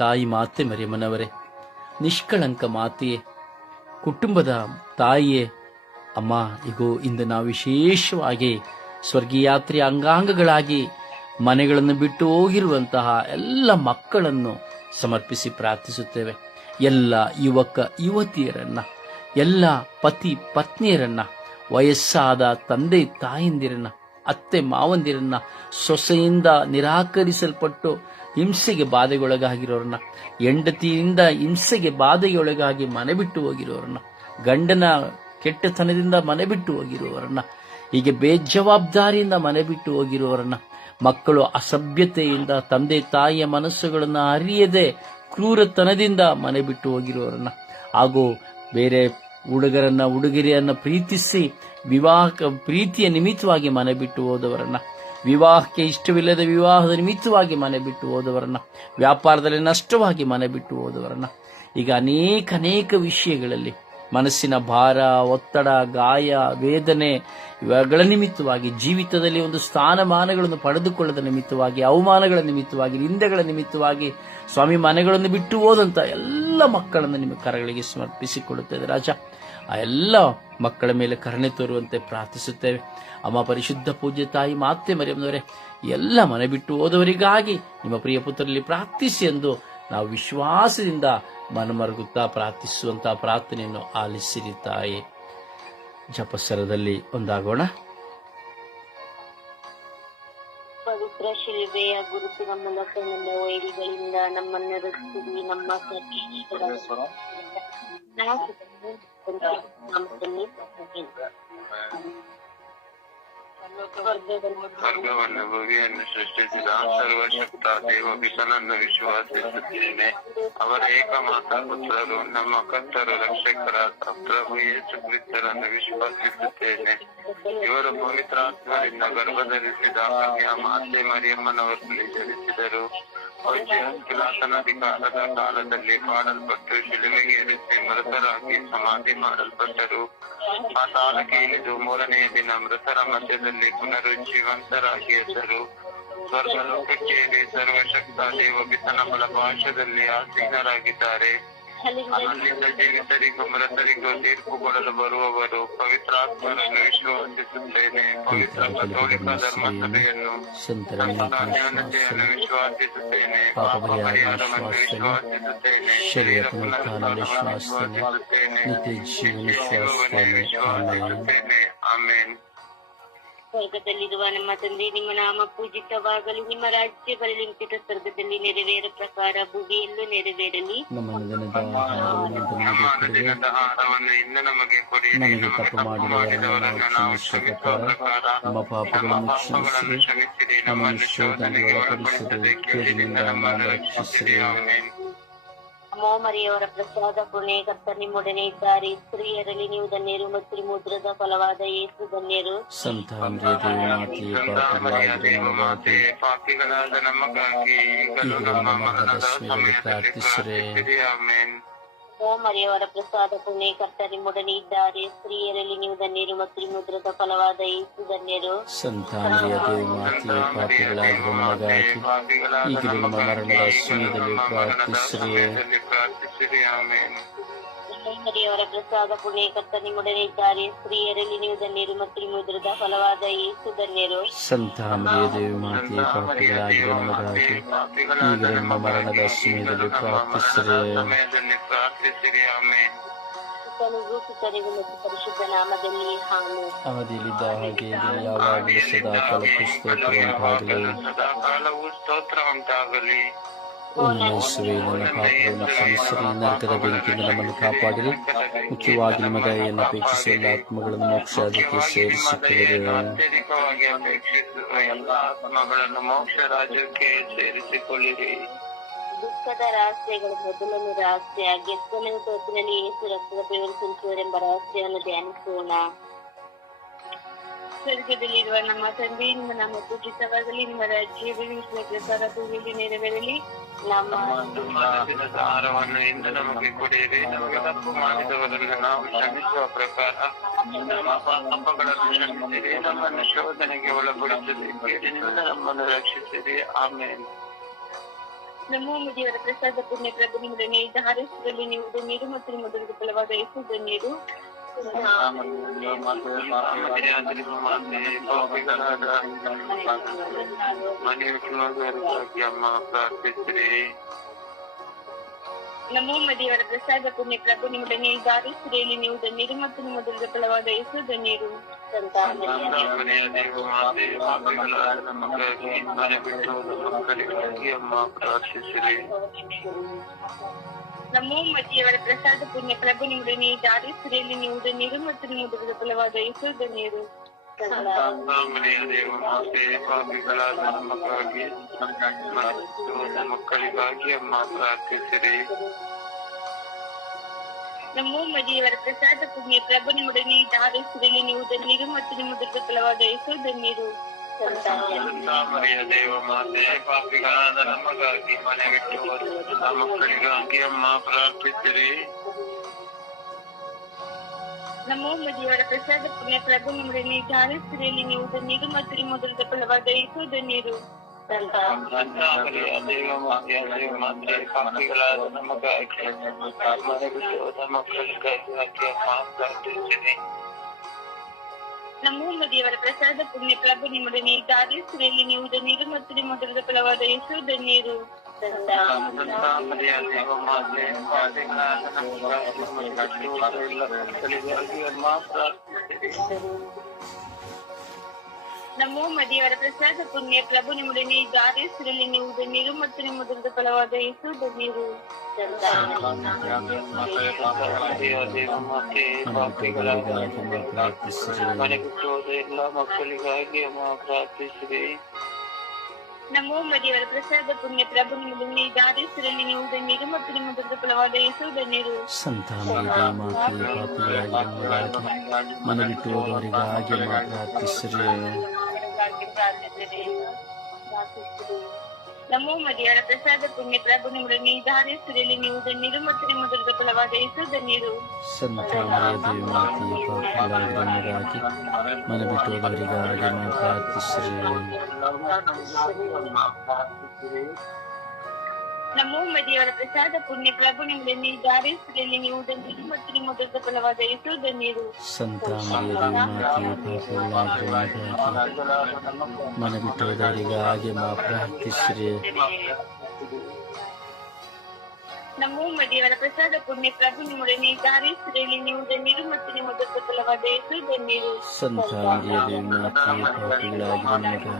ತಾಯಿ ಮಾತೆ ಮರಿಯಮ್ಮನವರೇ, ನಿಷ್ಕಳಂಕ ಮಾತೆಯೇ, ಕುಟುಂಬದ ತಾಯಿಯೇ, ಅಮ್ಮ, ಇಗೋ, ಇಂದು ನಾವು ವಿಶೇಷವಾಗಿ ಸ್ವರ್ಗೀಯಾತ್ರೆಯ ಅಂಗಾಂಗಗಳಾಗಿ ಮನೆಗಳನ್ನು ಬಿಟ್ಟು ಹೋಗಿರುವಂತಹ ಎಲ್ಲ ಮಕ್ಕಳನ್ನು ಸಮರ್ಪಿಸಿ ಪ್ರಾರ್ಥಿಸುತ್ತೇವೆ. ಎಲ್ಲ ಯುವಕ, ಯುವತಿಯರನ್ನ, ಎಲ್ಲ ಪತಿ, ಪತ್ನಿಯರನ್ನ, ವಯಸ್ಸಾದ ತಂದೆ, ತಾಯಂದಿರನ್ನ, ಅತ್ತೆ, ಮಾವಂದಿರನ್ನ ಸೊಸೆಯಿಂದ ನಿರಾಕರಿಸಲ್ಪಟ್ಟು ಹಿಂಸೆಗೆ ಬಾಧೆಗೊಳಗಾಗಿರೋರನ್ನ, ಹೆಂಡತಿಯಿಂದ ಹಿಂಸೆಗೆ ಬಾಧೆಯೊಳಗಾಗಿ ಮನೆ ಬಿಟ್ಟು ಹೋಗಿರೋರನ್ನ, ಗಂಡನ ಕೆಟ್ಟತನದಿಂದ ಮನೆ ಬಿಟ್ಟು ಹೋಗಿರುವವರನ್ನ ಹೀಗೆ ಬೇಜವಾಬ್ದಾರಿಯಿಂದ ಮನೆ ಬಿಟ್ಟು ಹೋಗಿರುವವರನ್ನ ಮಕ್ಕಳು ಅಸಭ್ಯತೆಯಿಂದ, ತಂದೆ ತಾಯಿಯ ಮನಸ್ಸುಗಳನ್ನು ಅರಿಯದೆ ಕ್ರೂರತನದಿಂದ ಮನೆ ಬಿಟ್ಟು ಹೋಗಿರುವವರನ್ನ ಹಾಗೂ ಬೇರೆ ಹುಡುಗರನ್ನ ಹುಡುಗಿರಿಯನ್ನ ಪ್ರೀತಿಸಿ ವಿವಾಹ ಪ್ರೀತಿಯ ನಿಮಿತ್ತವಾಗಿ ಮನೆ ಬಿಟ್ಟು ಹೋದವರನ್ನ ವಿವಾಹಕ್ಕೆ ಇಷ್ಟವಿಲ್ಲದ ವಿವಾಹದ ನಿಮಿತ್ತವಾಗಿ ಮನೆ ಬಿಟ್ಟು ಹೋದವರನ್ನ, ವ್ಯಾಪಾರದಲ್ಲಿ ನಷ್ಟವಾಗಿ ಮನೆ ಬಿಟ್ಟು ಹೋದವರನ್ನ, ಈಗ ಅನೇಕ ಅನೇಕ ವಿಷಯಗಳಲ್ಲಿ ಮನಸ್ಸಿನ ಭಾರ, ಒತ್ತಡ, ಗಾಯ, ವೇದನೆ ಇವುಗಳ ನಿಮಿತ್ತವಾಗಿ, ಜೀವಿತದಲ್ಲಿ ಒಂದು ಸ್ಥಾನಮಾನಗಳನ್ನು ಪಡೆದುಕೊಳ್ಳದ ನಿಮಿತ್ತವಾಗಿ, ಅವಮಾನಗಳ ನಿಮಿತ್ತವಾಗಿ, ನಿಂದೆಗಳ ನಿಮಿತ್ತವಾಗಿ ಸ್ವಾಮಿ ಮನೆಗಳನ್ನು ಬಿಟ್ಟು ಹೋದಂತ ಎಲ್ಲ ಮಕ್ಕಳನ್ನು ನಿಮ್ಮ ಕರಗಳಿಗೆ ಸಮರ್ಪಿಸಿಕೊಳ್ಳುತ್ತೇವೆ ರಾಜ. ಆ ಎಲ್ಲ ಮಕ್ಕಳ ಮೇಲೆ ಕರುಣೆ ತೋರುವಂತೆ ಪ್ರಾರ್ಥಿಸುತ್ತೇವೆ. ಅಮ್ಮ ಪರಿಶುದ್ಧ ಪೂಜ್ಯ ತಾಯಿ ಮಾತೆ ಮರಿಯಮ್ಮನವರೇ ಎಲ್ಲ ಮನೆ ಬಿಟ್ಟು ಹೋದವರಿಗಾಗಿ ನಿಮ್ಮ ಪ್ರಿಯ ಪುತ್ರರಲ್ಲಿ ಪ್ರಾರ್ಥಿಸಿ ಎಂದು ನಾವು ವಿಶ್ವಾಸದಿಂದ ಮನಮರುಗುತ್ತಾ ಪ್ರಾರ್ಥಿಸುವಂತಹ ಪ್ರಾರ್ಥನೆಯನ್ನು ಆಲಿಸಿರಿ ತಾಯಿ. ಜಪಸರದಲ್ಲಿ ಒಂದಾಗೋಣ. ಪವಿತ್ರ ಶಿಲ್ಬೆಯ ಗುರುತಿನ ಮೂಲಕ ನಮ್ಮ ವೈರಿಗಳಿಂದ ನಮ್ಮನ್ನು ರಕ್ಷಿಸಿ ನಮ್ಮ ಸರ್ವೇಶ್ವರ ಭವಿಯನ್ನು ಸ್ವರ್ಗದಲ್ಲಿ ಸ್ವರ್ಗವನ್ನು ಭುವಿಯನ್ನು ಸೃಷ್ಟಿಸಿದ ಸರ್ವಶಕ್ತ ದೇವಪಿತನನ್ನು ವಿಶ್ವಾಸಿಸುತ್ತೇನೆ. ಅವರ ಏಕಮಾತ್ರ ಪುತ್ರರು, ನಮ್ಮ ಕರ್ತರು ರಕ್ಷಕರಾದ ಪ್ರಭು ಯೇಸು ಕ್ರಿಸ್ತರನ್ನು ವಿಶ್ವಾಸಿಸುತ್ತೇನೆ. ಇವರು ಪವಿತ್ರಾತ್ಮರಿಂದ ಗರ್ಭಧರಿಸಿದ ಧರಿಸಿದ ಮಾತೆ ಮರಿಯಮ್ಮನವರಲ್ಲಿ ಜನಿಸಿದರು ಪಿಲಾತನಧಿಕಾರದ ಕಾಲದಲ್ಲಿ ಮಾಡಲ್ಪಟ್ಟು ಶಿಲುವೆಗೆ ಎರಿಸಿ ಮೃತರಾಗಿ ಸಮಾಧಿ ಮಾಡಲ್ಪಟ್ಟರು. ಆ ಸಾಲಕ್ಕೆ ಇಳಿದು ಮೂರನೆಯ ದಿನ ಮೃತರ ಮಧ್ಯದಲ್ಲಿ ಪುನರುಜ್ಜೀವಂತರಾಗಿ ಎದ್ದರು ಸ್ವರ್ಗಲೋಕಕ್ಕೇರಿ ಲೋಕಕ್ಕೆ ಏರಿ ಸರ್ವಶಕ್ತ ದೇವ ಪಿತನ ಬಲಪಾಶದಲ್ಲಿ ಆಸೀನರಾಗಿದ್ದಾರೆ. ಅಲ್ಲಿಂದ ಜೀವಿತರಿಗೂ ಮೃತರಿಗೂ ತೀರ್ಪು ಕೊಡಲು ಬರುವವರು ಪವಿತ್ರಾತ್ಮರನ್ನು ವಿಶ್ವಾಸಿಸುತ್ತೇನೆ ಪವಿತ್ರ ಕಥೋಲಿಕ ಧರ್ಮಸಭೆಯನ್ನು ಸಂತರ ನ್ಯೂನತೆಯನ್ನು ವಿಶ್ವಾಸಿಸುತ್ತೇನೆ ಪಾಪ ಪರಿಹಾರವನ್ನು ವಿಶ್ವಾಸಿಸುತ್ತೇನೆ ಶರೀರ ಪುನರುತ್ಥಾನ ವಿಶ್ವಾಸಿಸುತ್ತೇನೆ ನಿತ್ಯ ಜೀವನ ವಿಶ್ವಾಸಿಸುತ್ತೇನೆ ಆಮೇಲೆ ವಿಶ್ವಾಸಿಸುತ್ತೇನೆ ಆಮೇನ್ ಸ್ವರ್ಗದಲ್ಲಿರುವ ನಮ್ಮ ತಂದೆ ನಿಮ್ಮ ನಾಮ ಪೂಜಿತವಾಗಲಿ. ನಿಮ್ಮ ರಾಜ್ಯ ಬರಲಿ ನಿಂತಿದ್ದ ಸ್ವರ್ಗದಲ್ಲಿ ನೆರವೇರ ಪ್ರಕಾರ ಭೂಮಿಯಲ್ಲೂ ನೆರವೇರಲಿ. ನಮಗೆ ಇಂದು ನಮಗೆ ಕೊಡಿ. ನಮಗೆ ತಪ್ಪು ಮಾಡಿದವರನ್ನು ನಾವು ಕ್ಷಮಿಸುವ ನಮ್ಮ ಪಾಪಗಳನ್ನು ಕ್ಷಮಿಸಿರಿ. ನಮ್ಮನ್ನು ಶೋಧನೆಗೆ ಒಳಪಡಿಸದೆ ಕೇಳಿನಿಂದ ನಮ್ಮನ್ನು ರಕ್ಷಿಸಿರಿ ಆಮೇನ್. ಅಮ್ಮೋ ಮರಿಯವರ ಪ್ರಸಾದ ಪುಣೆ ಕರ್ತ ನಿಮ್ಮೊಡನೆ ಇದ್ದಾರೆ. ಸ್ತ್ರೀಯರಲ್ಲಿ ನೀವು ಧನ್ಯರು ಮತ್ತು ಮುದ್ರದ ಫಲವಾದ ಏಸು ಧನ್ಯರು. ಸಂತ ಪಾಪಿಗಳಾದ ನಮಗಾಗಿ ಈಗಲೂ ನಮ್ಮ ಮರಣದ ಸಮಯದಲ್ಲಿ ಪ್ರಾರ್ಥಿಸಿರಿ. ಆಮೇನ್. ಓ ಮರಿಯವರ ಪ್ರಸಾದ ಪುಣ್ಯಕರ್ತ ಕರ್ತ ನಿಮ್ಮೊಡನೆ ಇದ್ದಾರೆ. ಸ್ತ್ರೀಯರಲ್ಲಿ ನೀವು ಧನ್ಯರು ಮತ್ತು ಮುದ್ರದ ಫಲವಾದ ಏಸು ಧನ್ಯರು. ಸಂತ ಅಂದ್ರೆಯ ದೇವಿ ಮಾತೆಯೇ ಪಾಪಿಗಳಾಗಿರುವ ನಮಗಾಗಿ ಈಗಲೂ ನಮ್ಮ ಮರಣದ ಸಮಯದಲ್ಲಿ ಪ್ರಾರ್ಥಿಸಿರಿ. ಪ್ರಾರ್ಥಿಸಿರಿ. ಮರಿಯವರ ಪ್ರಸಾದ ಪುಣೆ ಕರ್ತ ನಿಮ್ಮೊಡನೆ ಇದ್ದಾರೆ ಸ್ತ್ರೀಯರಲ್ಲಿ ನೀವು ಧನ್ಯರು ಮತ್ತು ನಿಮ್ಮ ಉದರದ ಫಲವಾದ ಯೇಸು ಧನ್ಯರು. ಸಂತ ಮರಿಯ ದೇವಿ ಮಾತೆಯ ಪಾಪಿಗಳಾಗಿರುವ ನಮಗಾಗಿ. ಈಗ ನಮ್ಮ ಮರಣದ ಸಮಯದಲ್ಲಿ ಪ್ರಾರ್ಥಿಸಿರಿ. ಅವಧಿಯಲ್ಲಿದ್ದ ಹಾಗೆ ಯಾವಾಗಲೂ ಸದಾ ಕಾಲಕ್ಕೂ ಸ್ತೋತ್ರ ಉಂಟಾಗಲಿ ಸದಾ ಕಾಲವು ಸ್ತೋತ್ರ ಉಂಟಾಗಲಿ ಉನ್ಮೇಸುವೆ ನನ್ನ ಪಾಪಗಳನ್ನು ಕ್ಷಮಿಸಿರಿ ನರಕದ ಬೆಂಕಿಯಿಂದ ನಮ್ಮನ್ನು ಕಾಪಾಡಿರಿ ಮುಖ್ಯವಾಗಿ ನಿಮ್ಮ ದಯೆಯನ್ನು ಅಪೇಕ್ಷಿಸುವ ಎಲ್ಲ ಆತ್ಮಗಳನ್ನು ಮೋಕ್ಷಕ್ಕೆ ಸೇರಿಸುತ್ತಿದೆ ಅತ್ಯಧಿಕವಾಗಿ ಅಪೇಕ್ಷಿಸುವ ಎಲ್ಲ ಆತ್ಮಗಳನ್ನು ಮೋಕ್ಷ ರಾಜ್ಯಕ್ಕೆ ಸೇರಿಸಿಕೊಳ್ಳಿರಿ ದುಃಖದ ರಹಸ್ಯಗಳು ಮೊದಲನೇ ರಹಸ್ಯ ಗೆತ್ತನೆಯ ತೋಪಿನಲ್ಲಿ ಏಸು ರಕ್ತದ ಬೆವರು ಸುರಿಸುವರೆಂಬ ರಹಸ್ಯವನ್ನು ಧ್ಯಾನಿಸೋಣ ಸ್ವರ್ಗದಲ್ಲಿರುವ ನಮ್ಮ ತಂದೆ ನಿಮ್ಮ ನಮ್ಮ ಪೂಜಿತವಾಗಲಿ ನಿಮ್ಮ ರಾಜ್ಯ ಬೆಳೆಯುವ ಪ್ರಸಾರ ಭೂಮಿಯಲ್ಲಿ ನೆರವೇರಲಿ. ನಮ್ಮ ನಮ್ಮ ಆಹಾರವನ್ನು ಇಂದು ನಮಗೆ ನಮಗೆ ತಪ್ಪು ಮಾಡಿದವರನ್ನು ನಾವು ಕ್ಷಮಿಸುವ ಪ್ರಕಾರ ನಮ್ಮ ಪಾಪಗಳನ್ನು ಕ್ಷಮಿಸಿರಿ. ನಮ್ಮನ್ನು ಶೋಧನೆಗೆ ಒಳಪಡಿಸಿರಿ. ಕೇಳಿನಿಂದ ನಮ್ಮನ್ನು ರಕ್ಷಿಸಿರಿ. ಆಮೇಲೆ ನಮ್ಮ ದೇವರ ಪ್ರಸಾದ ಪುಣ್ಯ ಪ್ರಭು ನಿಮ್ಮೊಡನೆ ಇದ್ದ ಹಾರೈಸಿದಲ್ಲಿ ನೀವು ನೀರು ಮತ್ತು ನಿಮ್ಮ ದುರ್ಗ ಫಲವಾದ ಯೇಸು ಧನ್ಯರು ಮನೆ ವಿಷ್ಣುವರ್ಗಾಗಿ ಅಮ್ಮ ಪ್ರಾರ್ಥಿಸಿರಿ ನಮೋ ದೇವರ ಪ್ರಸಾದ ಪುಣ್ಯ ಪ್ರಭು ನಿಮ್ಮೊಡನೆ ಇದ್ದ ಹಾರೈಸಿದಲ್ಲಿ ನೀವು ಧನ್ಯರು ಮತ್ತು ನಿಮ್ಮ ದೊಡ್ಡ ಫಲವಾದ ಯೇಸು ಧನ್ಯರು ಮನೆಯ ದೇವ ಮಾತೆ ಪಾಪಿಗಳಾದ ನಮಗಾಗಿ ಮನೆ ಬಿಟ್ಟು ಹೋದ ಮಕ್ಕಳಿಗಾಗಿ ಅಮ್ಮ ಪ್ರಾರ್ಥಿಸಿರಿ ನಮೋ ಮತಿಯವರ ಪ್ರಸಾದ ಪುಣ್ಯ ಪ್ರಭು ನಿಮ್ಮೊಡನೆ ಹಾರೈಸಿದಲ್ಲಿ ನೀವು ಧನ್ಯರು ಮತ್ತು ನಿಮ್ಮ ದೊಡ್ಡ ಫಲವಾದ ಯೇಸು ನೀರು ಮಕ್ಕಳಿಗಾಗಿ ಅಮ್ಮ ಪ್ರಾರ್ಥಿಸಿರಿ ನಮೋ ದೇವರ ಪ್ರಸಾದ ಪುಣ್ಯ ಪ್ರಭು ನಿಮ್ಮೊಡನೆ ಹಾರೈಸಿದಲ್ಲಿ ನೀವು ಧನ್ಯರು ಮತ್ತು ನಿಮ್ಮ ದೊಡ್ಡ ಫಲವಾದ ಧನ್ಯರು ಮನೆಯ ದೇವ ಮಾತೆ ಪಾಪಿಗಳಾದ ನಮಗಾಗಿ ಮನೆ ಬಿಟ್ಟು ಹೋದ ಮಕ್ಕಳಿಗಾಗಿ ಅಮ್ಮ ಪ್ರಾರ್ಥಿಸಿರಿ ನಮೋ ದೇವರ ಪ್ರಸಾದ ಪುಣ್ಯ ಪ್ರಭು ನಿಮ್ಮೊಡನೆ ಇದ್ದ ಹಾರೈಸಿದಲ್ಲಿ ನೀವು ಧನ್ಯರು ಮತ್ತು ನಿಮ್ಮ ದೊಡ್ಡ ಫಲವಾದ ಯೇಸು ಧನ್ಯರು ನಮಗಾಗಿ ಮನೆ ಬಿಟ್ಟು ಮಕ್ಕಳಿಗಾಗಿ ಅಮ್ಮ ಪ್ರಾರ್ಥಿಸಿರಿ ನಮೋ ದೇವರ ಪ್ರಸಾದ, ಪುಣ್ಯ ಪ್ರಭು ನಿಮ್ಮೊಡನೆ ಇದ್ದ ಹಾರೈಸಿದಲ್ಲಿ ನೀವು ನೀರು ಮತ್ತು ನಿಮ್ಮ ದೊಡ್ಡ ಫಲವಾದ ಯೇಸು ಧನ್ಯರು ಮನೆಯ ನಮೋ ದೇವರ ಪ್ರಸಾದ ಪುಣ್ಯ. ಪ್ರಭು ನಿಮ್ಮೊಡನೆ ಹಾರೈಸಿದಲ್ಲಿ ನೀವು ಧನ್ಯರು ಮತ್ತು ನಿಮ್ಮ ದೊಡ್ಡ ಫಲವಾದ ಯೇಸು ಧನ್ಯರು ಎಲ್ಲ ಮಕ್ಕಳಿಗಾಗಿ ಅಮ್ಮ ಪ್ರಾರ್ಥಿಸಿರಿ ನಮೋ ದೇವರ ಪ್ರಸಾದ ಪುಣ್ಯ. ಪ್ರಭು ನಿಮ್ಮೊಡನೆ ಹಾರೈಸಿದಲ್ಲಿ ನೀವು ಧನ್ಯರು ಮತ್ತು ನಿಮ್ಮ ದೊಡ್ಡ ಫಲವಾದ ಯೇಸು ಧನ್ಯರು ಸಂತಾನದ ಮಾತೆಯ ಪಾಪಿಗಳಾಗಿ ನಮಗಾಗಿ ಮನೆ ಬಿಟ್ಟು ಹೋದವರಿಗಾಗಿ ಪ್ರಾರ್ಥಿಸಿರಿ. ನಮೋ ದೇವರ ಪ್ರಸಾದ ಪುಣ್ಯ ಪ್ರಭು ನಿಮ್ಮೊಡನೆ ಇದ್ದ ಹಾರೈಸಿದಲ್ಲಿ ನೀವು ಧನ್ಯರು ಮತ್ತು ನಿಮ್ಮ ದೊಡ್ಡ ಫಲವಾದ ಯೇಸು ಧನ್ಯರು ಸಂತಾನದ ದೇವಿ ಮಾತೆಯ ಪಾಪಿಗಳಾಗಿ ನಮಗಾಗಿ ಮನೆ ಬಿಟ್ಟು ಹೋದವರಿಗಾಗಿ ಅಮ್ಮ ಪ್ರಾರ್ಥಿಸಿರಿ ನಮೋ ದೇವರ ಪ್ರಸಾದ ಪುಣ್ಯ ಪ್ರಭು ನಿಮ್ಮೊಡನೆ ಇದ್ದ ಹಾರೈಸಿದಲ್ಲಿ ನೀವು ಧನ್ಯರು ಮತ್ತು ನಿಮ್ಮ ದೊಡ್ಡ ಫಲವಾದ ಯೇಸು ಧನ್ಯರು ಸಂತಾನದ ದೇವಿ ಮಾತೆಯ ಪಾಪಿಗಳಾಗಿ ನಮಗಾಗಿ ಮನೆ ಬಿಟ್ಟು ಹೋದವರಿಗಾಗಿ ಅಮ್ಮ ಪ್ರಾರ್ಥಿಸಿರಿ ನಮೋ ದೇವರ ಪ್ರಸಾದ ಪುಣ್ಯ ಪ್ರಭು ನಿಮ್ಮೊಡನೆ ಇದ್ದ ಹಾರೈಸಿದಲ್ಲಿ ನೀವು ಧನ್ಯರು ಮತ್ತು ನಿಮ್ಮ ದೊಡ್ಡ ಫಲವಾದ ಯೇಸು ಧನ್ಯರು ಸಂತಾನದ ದೇವಿ ಮಾತೆಯ ಪಾಪಿಗಳಾಗಿ ನಮಗಾಗಿ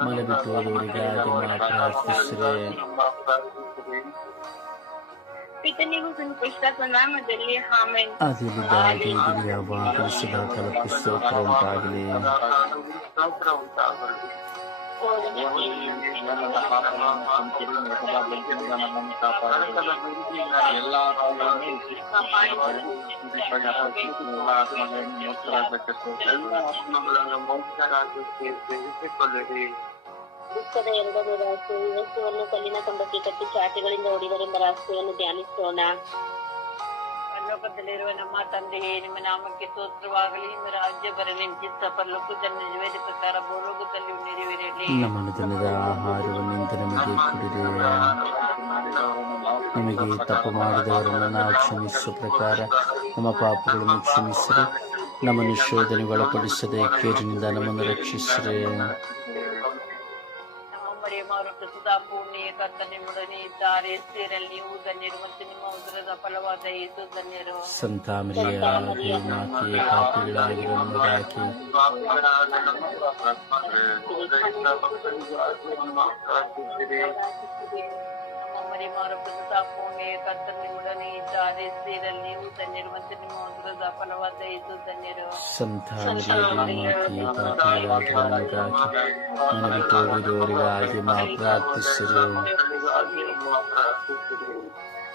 ಮನೆ ಬಿಟ್ಟು ಹೋದವರಿಗಾಗಿ ಅಮ್ಮ ಪ್ರಾರ್ಥಿಸಿರಿ ಪಿತನಿಗೂ ಪುಸ್ತಕ ನಾಮದಲ್ಲಿ ಆಮೆನ್ ಅದಿಲಿದ್ದಾಗಿ ಇದili ಯಾವಾಗಲೂ ಸದಾ ಕಾಲಕ್ಕೂ ಸ್ತೋತ್ರ ಉಂಟಾಗಲಿ ದುಃಖದ ಎರಡನೇ ರಹಸ್ಯ ವಸ್ತುವನ್ನು ಕಲ್ಲಿನ ಕಟ್ಟಿ ಚಾಟಿಗಳಿಂದ ಹೊಡಿದರೆಂಬ ರಹಸ್ಯವನ್ನು ಧ್ಯಾನಿಸೋಣ. ಪರಲೋಕದಲ್ಲಿರುವ ನಮ್ಮ ತಂದೆಯೇ, ನಿಮ್ಮ ನಾಮಕ್ಕೆ ಸ್ತೋತ್ರವಾಗಲಿ, ನಿಮ್ಮ ರಾಜ್ಯ ಬರಲಿ ಚಿತ್ತ ಪರಲೋಕದಲ್ಲಿ ನಿಜವೇದ ಪ್ರಕಾರ ಭೂಲೋಕದಲ್ಲಿ ನೆರವೇರಲಿ. ನಮ್ಮ ದಿನದ ಆಹಾರವನ್ನು ನಮಗೆ ಕೊಡಿರಿ. ನಿಮಗೆ ತಪ್ಪು ಮಾಡಿದವರನ್ನು ನಾವು ಕ್ಷಮಿಸುವ ಪ್ರಕಾರ ನಮ್ಮ ಪಾಪಗಳನ್ನು ಕ್ಷಮಿಸಿರಿ. ನಮ್ಮನ್ನು ಶೋಧನೆ ಒಳಪಡಿಸದೆ ಕೇರಿನಿಂದ ನಮ್ಮನ್ನು ರಕ್ಷಿಸಿರಿ. ನಮ್ಮ ಮರಿಯಮ್ಮವರ ಪ್ರಸ್ತುತ ಪೂರ್ಣಿಯ ಕರ್ತನಿಮ್ಮೊಡನೆ ಇದ್ದಾರೆ. ಸೇರಲ್ಲಿ ನೀವು ಧನ್ಯರು ಮತ್ತು ನಿಮ್ಮ ಉದರದ ಫಲವಾದ ಯೇಸು ಧನ್ಯರು ಸಂತಾಮರಿಯ ದೇವಮಾತೆಯ ಪಾಪಿಗಳಾಗಿರೋ ನಮಗಾಗಿ ನಮ್ಮ ಮರಿಯಮ್ಮವರ ಪ್ರಸ್ತುತ ಪೂರ್ಣಿಯ ಕರ್ತನಿಮ್ಮೊಡನೆ ಇದ್ದಾರೆ ಸೇರಲ್ಲಿ ನೀವು ಧನ್ಯರು ಮತ್ತು ನಿಮ್ಮ ಉದರದ ಫಲವಾದ ಇದು ಧನ್ಯರು.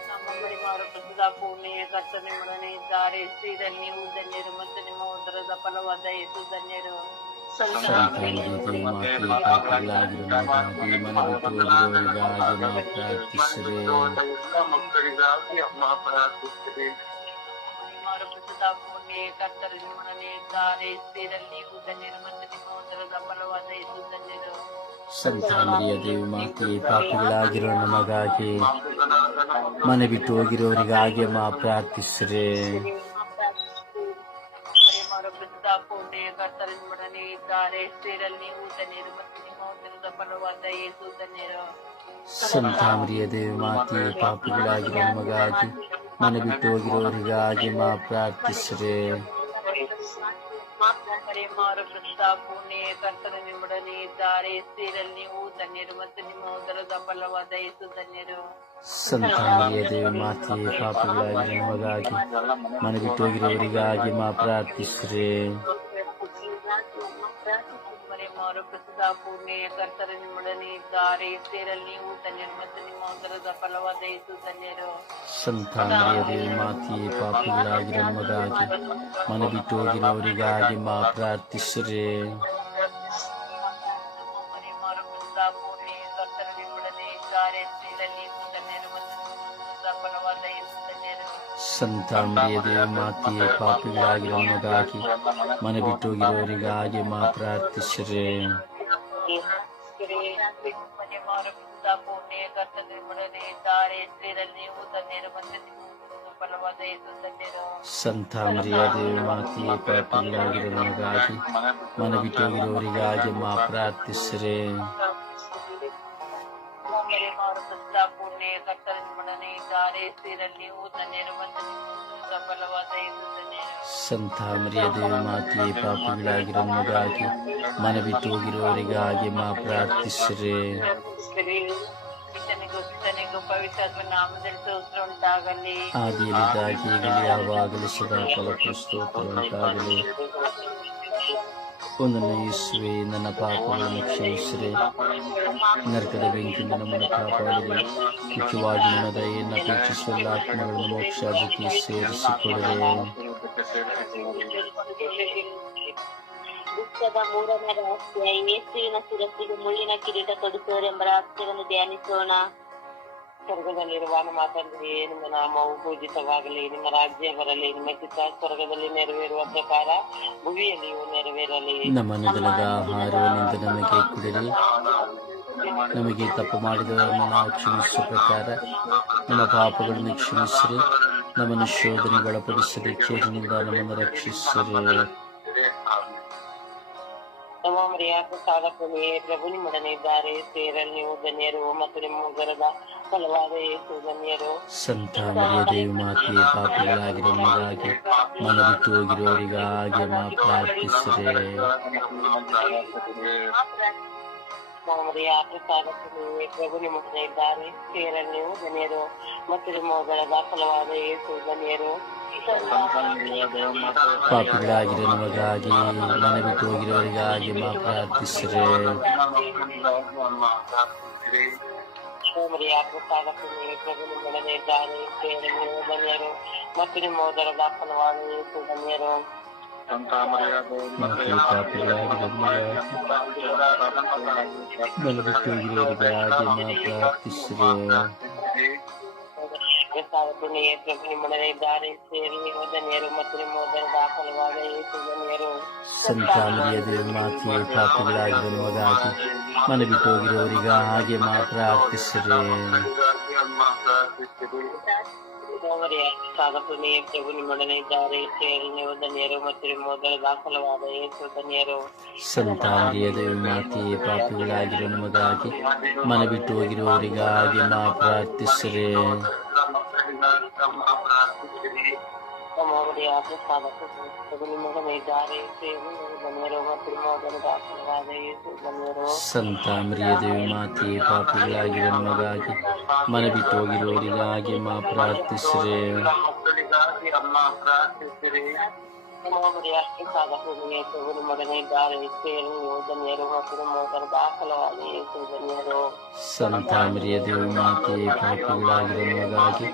ನಮ್ಮ ಮರಿಯಮ್ಮವರ ಪ್ರಸ್ತುತ ಪೂರ್ಣಿಯ ಕರ್ತನಿಮ್ಮೊಡನೆ ಇದ್ದಾರೆ ಸೇರಲ್ಲಿ ನೀವು ಧನ್ಯರು ಮತ್ತು ನಿಮ್ಮ ಉದರದ ಫಲವಾದ ಯೇಸು ಧನ್ಯರು. ಅಮ್ಮ ದೇವಿ ಮಾತೆ ಪಾಪಿಗಳಾಗಿರೋ ನಮಗಾಗಿ ಮನೆ ಬಿಟ್ಟು ಹೋಗಿರೋರಿಗಾಗಿ ಮಾ ಪ್ರಾರ್ಥಿಸ್ರೆ. ಸಂತ ಮರಿಯ ದೇವಿ ಮಾತೆ ಪಾಪಿಗಳಾಗಿರೋ ನಮಗಾಗಿ ಮನೆ ಬಿಟ್ಟು ಹೋಗಿರೋರಿಗಾಗಿ ಮಾ ಪ್ರಾರ್ಥಿಸಿದೆ ಪೂರ್ಣೆ ಕರ್ತರು ನಿಮ್ಮೊಡನೆ ಇದ್ದಾರೆ. ಸ್ತ್ರೀರಲ್ಲಿ ನೀವು ಧನ್ಯರು ಮತ್ತು ನಿಮ್ಮ ಉದರದ ಫಲವಾದ ಯೇಸು ಧನ್ಯರು. ದೇವಿ ಮಾತೆ ಪಾಪಿಗಳಾಗಿರೋ ನಮಗಾಗಿ ಮನೆ ಬಿಟ್ಟು ಹೋಗಿರೋರಿಗಾಗಿ ಮಾ ಪ್ರಾರ್ಥಿಸ್ರೆ. ಮರಿಯಮ್ಮರ ಪೂರ್ಣೆಯ ಪೂರ್ಣೆ ಕರ್ತರು ನಿಮ್ಮೊಡನೆ ಇದ್ದಾರೆ. ಸೇರಲ್ಲಿ ನೀವು ಧನ್ಯರು ಮತ್ತು ನಿಮ್ಮ ಉದರದ ಫಲವಾದ ಯೇಸು ಧನ್ಯರು ಸಂತ ಮರಿಯ ದೇವಿ ಮಾತೆ ಪಾಪಿಗಳಾಗಿರೋ ನಮಗಾಗಿ ಮನೆ ಬಿಟ್ಟು ಹೋಗಿರೋರಿಗಾಗಿ ಮಾ ಪ್ರಾರ್ಥಿಸ್ರೆ. ಮರಿಯಮ್ಮರ ಪ್ರಸಿದ್ಧ ಪೂರ್ಣೆ ಕರ್ತರು ನಿಮ್ಮೊಡನೆ ಇದ್ದಾರೆ ಸ್ತ್ರೀರಲ್ಲಿ ನೀವು ಧನ್ಯರು ಮತ್ತು ನಿಮ್ಮ ಉದರದ ಫಲವಾದ ಯೇಸು ಧನ್ಯರು ಸಂತ ಮರಿಯ ದೇವಿ ಮಾತೆ ಪಾಪಿಗಳಾಗಿರೋ ನಮಗಾಗಿ ಮನೆ ಬಿಟ್ಟು ಹೋಗಿರೋರಿಗಾಗಿ ಮಾ ಪ್ರಾರ್ಥಿಸ್ರೆ. ಪೂರ್ಣೆ ಕರ್ತನಿರ್ಮಡನೆ ಇದ್ದಾರೆ ಸ್ತ್ರೀರಲ್ಲಿ ನೀವು ಧನ್ಯರು ಮತ್ತು ನಿಮ್ಮ ಫಲವಾದ ಯೇಸು ಧನ್ಯರು ಸಂತ ಮರಿಯ ದೇವಿ ಮಾತೆ ಪಾಪಿಗಳಾಗಿರೋ ನಮಗಾಗಿ ಮನೆ ಬಿಟ್ಟು ಹೋಗಿರೋರಿಗಾಗಿ ಮಾ ಪ್ರಾರ್ಥಿಸ್ರೆ ಪೂರ್ಣೆ ಕರ್ತನಿರ್ಮಡನೆ ಇದ್ದಾರೆ ಸ್ತ್ರೀರಲ್ಲಿ ನೀವು ಧನ್ಯರು ಸಂತ ಮರಿಯ ದೇವಿ ಮಾತೆಯೇ ಪಾಪಿಗಳಾಗಿರೋ ಮಗಾಗಿ ಮನೆ ಬಿಟ್ಟು ಹಾಗೆ ಮಾ ಪ್ರಾರ್ಥಿಸ್ರೆ. ಆದಿಯಲ್ಲಿದ್ದಾಗಿ ಈಗಲೇ ಯಾವಾಗಲೂ ಸದಾ ಫಲಕ್ಕೆ ಸ್ತೋತ್ರ ಉಂಟಾಗಲಿ ಒಂದನ್ನು ಯೇಸುವೆ ನನ್ನ ಪಾಪಗಳನ್ನು ಕ್ಷಮಿಸಿರೆ. ನರಕದ ಬೆಂಕಿಯಿಂದ ನಮ್ಮನ್ನು ಕಾಪಾಡಿದೆ ಮುಖ್ಯವಾಗಿ ನನ್ನ ದಯೆಯನ್ನು ಅಪೇಕ್ಷಿಸುವ ಆತ್ಮಗಳನ್ನು ಆತ್ಮಗಳನ್ನು ಜೊತೆ ಸೇರಿಸಿಕೊಡರೆ. ದುಃಖದ ಮೂರನೇ ರಹಸ್ಯ ಯೇಸುವಿನ ಶಿರಸ್ಸಿಗೆ ಮುಳ್ಳಿನ ಕಿರೀಟ ತೊಡಿಸುವರೆಂಬ ರಹಸ್ಯವನ್ನು ಧ್ಯಾನಿಸೋಣ. ಸ್ವರ್ಗದಲ್ಲಿರುವ ನಮ್ಮ ತಂದೆಯೇ ನಿಮ್ಮ ನಾಮವು ಪೂಜಿತವಾಗಲಿ. ನಿಮ್ಮ ರಾಜ್ಯ ಬರಲಿ. ನಿಮ್ಮ ಚಿತ್ತ ಸ್ವರ್ಗದಲ್ಲಿ ನೆರವೇರುವ ಪ್ರಕಾರ ಭುವಿಯಲ್ಲಿಯೂ ನೆರವೇರಲಿ ನಮ್ಮ ಆಹಾರವನ್ನಿಂದ ನಮಗೆ ಕುಡಿರಿ. ನಮಗೆ ತಪ್ಪು ಮಾಡಿದವರನ್ನು ನಾವು ಕ್ಷಮಿಸುವ ಪ್ರಕಾರ ನಮ್ಮ ಪಾಪಗಳನ್ನು ಕ್ಷಮಿಸಿರಿ. ನಮ್ಮನ್ನು ಶೋಧನೆಗೊಳಪಡಿಸದೆ ಕೇರಿನಿಂದ ನಮ್ಮನ್ನು ರಕ್ಷಿಸಿರಿ. ನಮ್ಮ ಮರ್ಯಾದ ಸಾಧಕನೇ ಪ್ರಭು ನಿಮ್ಮೊಡನೆ ಇದ್ದಾರೆ. ಸೇರಲ್ಲಿ ನೀವು ಧನ್ಯರು ಮತ್ತು ನಿಮ್ಮ ಗರದ ಸಂತ ಮರಿಯ ದೇವಿ ಮಾತೆ ಪಾಪಿಗಳಾಗಿರೋ ನಮಗಾಗಿ ಮನ ಬಿಟ್ಟು ಹೋಗಿರೋರಿಗಾಗಿ ಮಾ ಪ್ರಾರ್ಥಿಸಿರೆ ನಮ್ಮ ಮರ್ಯಾದ ಸಾಧಕನೇ ಪ್ರಭು ನಿಮ್ಮೊಡನೆ ಇದ್ದಾರೆ ಸೇರಲ್ ನೀವು ಧನ್ಯರು ಮತ್ತು ನಿಮ್ಮ ಉದರದ ಫಲವಾದ ಯೇಸು ಧನ್ಯರು ಪಾಪಿಗಳಾಗಿರೋ ನಮಗಾಗಿ ಮನ ಬಿಟ್ಟು ಹೋಗಿರೋರಿಗಾಗಿ ಮಾ ಪ್ರಾರ್ಥಿಸಿರೆ ಮರ್ಯಾದ ಸಾಧಕನೇ ಪ್ರಭು ನಿಮ್ಮೊಡನೆ ಇದ್ದಾರೆ ಸೇರಲ್ ನೀವು ಧನ್ಯರು ಮತ್ತು ನಿಮ್ಮ ಉದರದ ಫಲವಾದ ಯೇಸು ಧನ್ಯರು ಮತ್ತು ಪಾಪಿಗಳಾಗಿರೋ ನಮಗಾಗಿ ಮನ ಬಿಟ್ಟು ಹೋಗಿರೋರಿಗಾಗಿ ಮಾ ಪ್ರಾರ್ಥಿಸಿರೆ ಸಾಧಕನಿಗೆ ಪ್ರಭು ನಿಮ್ಮೊಡನೆ ಇದ್ದಾರೆ ಸೇರಿ ನೀವು ಧನ್ಯರು ಮತ್ತು ನಿಮ್ಮ ಉದರದ ಫಲವಾದ ಯೇಸು ಧನ್ಯರು ಸಂತ ಮರಿಯ ದೇವಿ ಮಾತೆ ಪಾಪಿಗಳಾಗಿರೋ ನಮಗಾಗಿ ಮನ ಬಿಟ್ಟು ಹೋಗಿರೋರಿಗಾಗಿ ಮಾ ಪ್ರಾರ್ಥಿಸಿರೆ ಸಾಧಕನಿಗೆ ಪ್ರಭು ನಿಮ್ಮೊಡನೆ ಇದ್ದಾರೆ ಸೇರಿ ನೀವು ಧನ್ಯರು ಮತ್ತು ನಿಮ್ಮ ಉದರದ ಫಲವಾದ ಯೇಸು ಧನ್ಯರು ಸಂತ ಮರಿಯ ದೇವಿ ಮಾತೆ ಪಾಪಿಗಳಾಗಿರೋ ನಮಗಾಗಿ ಮನ ಬಿಟ್ಟು ಹೋಗಿರೋರಿಗಾಗಿ ಮಾ ಪ್ರಾರ್ಥಿಸಿರೆ ನಮ್ಮವರಿಗೆ ಸಾಧಕರು ಪ್ರಭು ನಿಮ್ಮೊಡನೆ ಇದ್ದಾರೆ ಸೇರಿ ನೀವು ಧನ್ಯರು ಮತ್ತು ನಿಮ್ಮ ಉದರದ ಫಲವಾದ ಯೇಸು ಧನ್ಯರು ಸಂತ ಮರಿಯ ದೇವಿ ಮಾತೆ, ಪಾಪಿಗಳಾಗಿ ನಮಗಾಗಿ ಮನಬಿಟ್ಟು ಬಿಟ್ಟು ಹೋಗಿರೋರಿಗಾಗಿ ಮಾ ಪ್ರಾರ್ಥಿಸಿರೆ. ಅಮ್ಮ ಸಾಧಕರಿಗೆ ಪ್ರಭು ನಿಮ್ಮೊಡನೆ ಇದ್ದಾರೆ ಸೇರಿ ನೀವು ಧನ್ಯರು ಮತ್ತು ನಿಮ್ಮ ಉದರದ ಫಲವಾದ ಯೇಸು ಧನ್ಯರು ಸಂತ ಮರಿಯ ದೇವಿ ಮಾತೆ ಪಾಪಿಗಳಾಗಿರೋ ನಮಗಾಗಿ